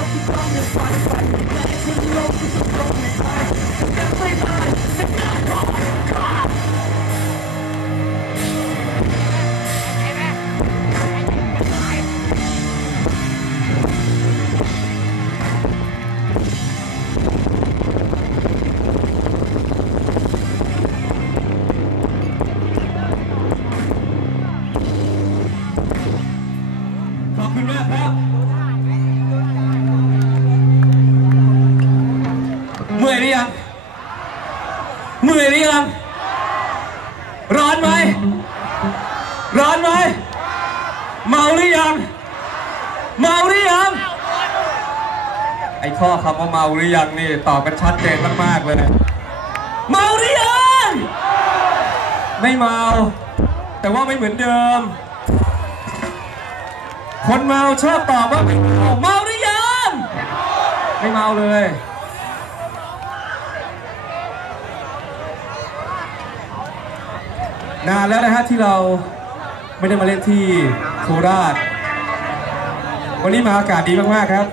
stuck, you promise, fight, fight, back to the it. so เมื่อยหรือยัง ร้อนไหม ร้อนไหม เมาหรือยัง เมาหรือยัง ไอ้ข้อคำว่าเมาหรือยังนี่ตอบกันชัดเจนมากๆเลย เมาหรือยัง ไม่เมา แต่ว่าไม่เหมือนเดิม คนเมาชอบตอบว่าไม่เมาเมาหรือยัง ไม่เมาเลย นานแล้วนะฮะที่เราไม่ได้มาเล่นที่โคราช วันนี้มาอากาศดีมาก ๆ ครับ